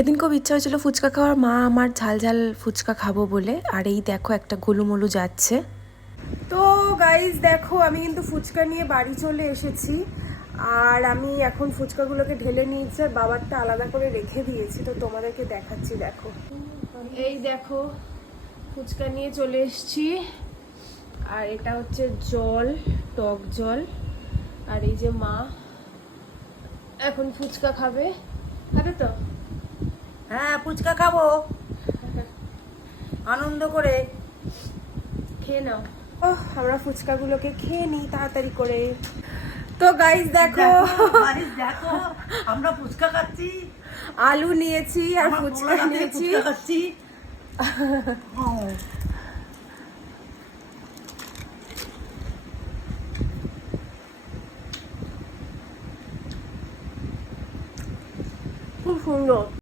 সেদিন খুব ইচ্ছা হয়েছিল ফুচকা খাওয়ার, মা আমার ঝাল ঝাল ফুচকা খাবো বলে। আর এই দেখো একটা গোলুমলু যাচ্ছে। তো গাইজ দেখো, আমি কিন্তু ফুচকা নিয়ে বাড়ি চলে এসেছি। আর আমি এখন ফুচকাগুলোকে ঢেলে নিয়েছি, আর বাবারটা আলাদা করে রেখে দিয়েছি। তো তোমাদেরকে দেখাচ্ছি, দেখো এই দেখো ফুচকা নিয়ে চলে এসেছি। আর এটা হচ্ছে জল, টক জল। আর এই যে মা এখন ফুচকা খাবে, খাবে তো? হ্যাঁ, ফুচকা খাবো আনন্দ করে। খেয়ে নাও। আমরা ফুচকাগুলোকে খেয়ে নিই তাড়াতাড়ি করে। তো গাইস দেখো, দেখো আমরা ফুচকা খাচ্ছি, আলু নিয়েছি আর ফুচকা নিয়েছি। ফুচকা খাচ্ছি। খুব সুন্দর।